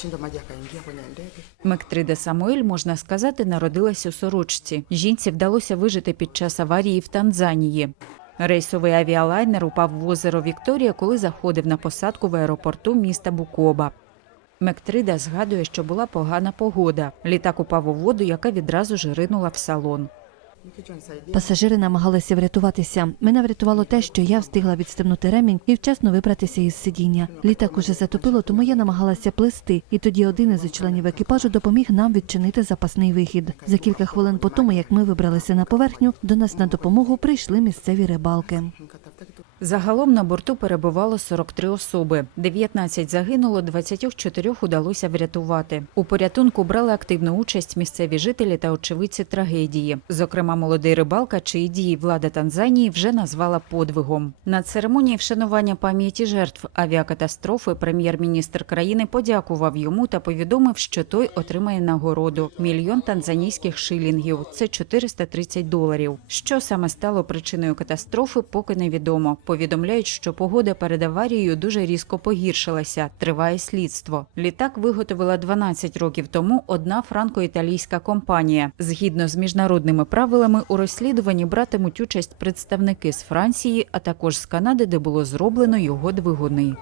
akashindwa maji akaingia Самуель, можна сказати, народилась у сорочці. Жінці вдалося вижити під час аварії в Танзанії. Рейсовий авіалайнер упав в озеро Вікторія, коли заходив на посадку в аеропорту міста Букоба. Мектрида згадує, що була погана погода. Літак упав у воду, яка відразу ж ринула в салон. Пасажири намагалися врятуватися. Мене врятувало те, що я встигла відстебнути ремінь і вчасно вибратися із сидіння. Літак уже затопило, тому я намагалася плисти. І тоді один із членів екіпажу допоміг нам відчинити запасний вихід. За кілька хвилин по тому, як ми вибралися на поверхню, до нас на допомогу прийшли місцеві рибалки. Загалом на борту перебувало 43 особи. 19 загинуло, 24 удалося врятувати. У порятунку брали активну участь місцеві жителі та очевидці трагедії. Зокрема, молодий рибалка, чиї дії влада Танзанії вже назвала подвигом. На церемонії вшанування пам'яті жертв авіакатастрофи прем'єр-міністр країни подякував йому та повідомив, що той отримає нагороду мільйон танзанійських шилінгів. Це 430 доларів. Що саме стало причиною катастрофи, поки невідомо. Повідомляють, що погода перед аварією дуже різко погіршилася. Триває слідство. Літак виготовила 12 років тому одна франко-італійська компанія. Згідно з міжнародними правилами, у розслідуванні братимуть участь представники з Франції, а також з Канади, де було зроблено його двигуни.